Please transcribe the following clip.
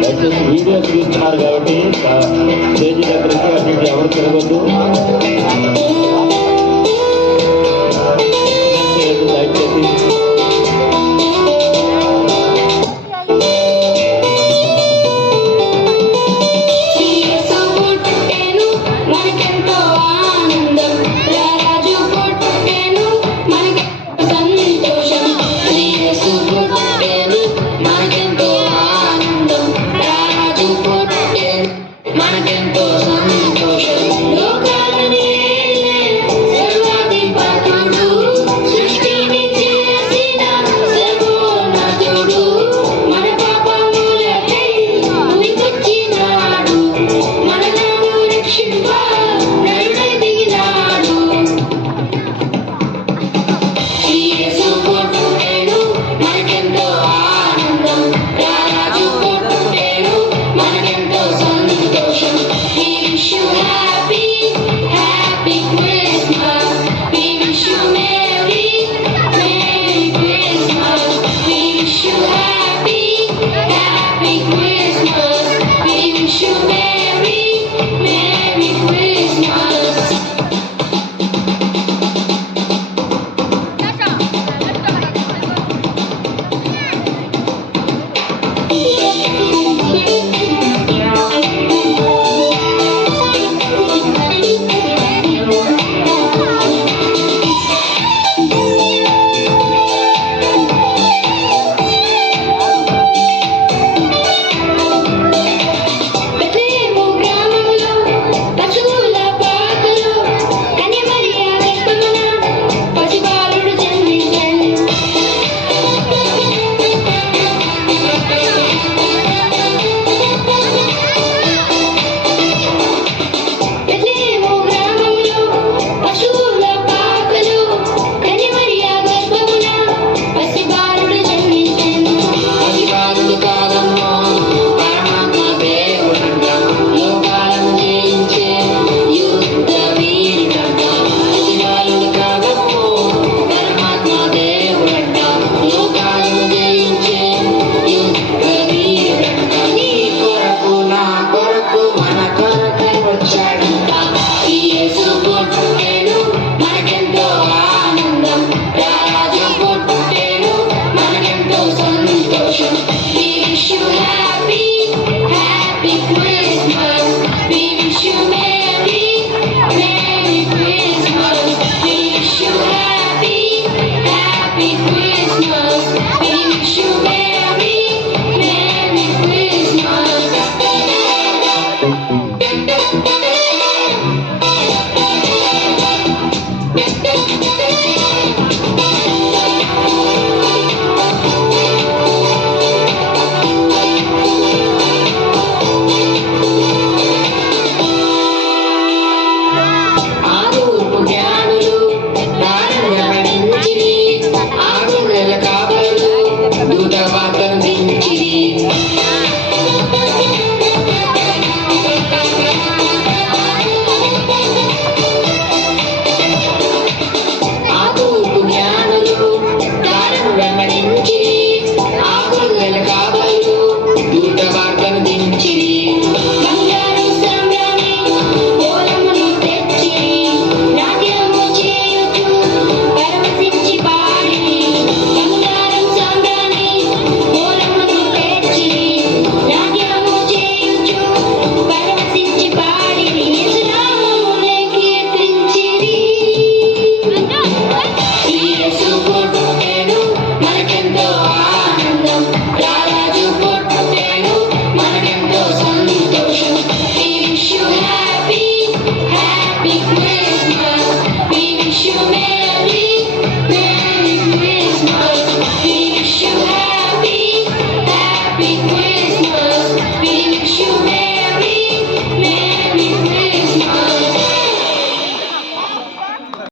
దయచేసి వీడియో చూస్తున్నారు కాబట్టి స్టేజ్ దగ్గరికి అటు ఎవరు తిరగద్దు Thank you. Thank you.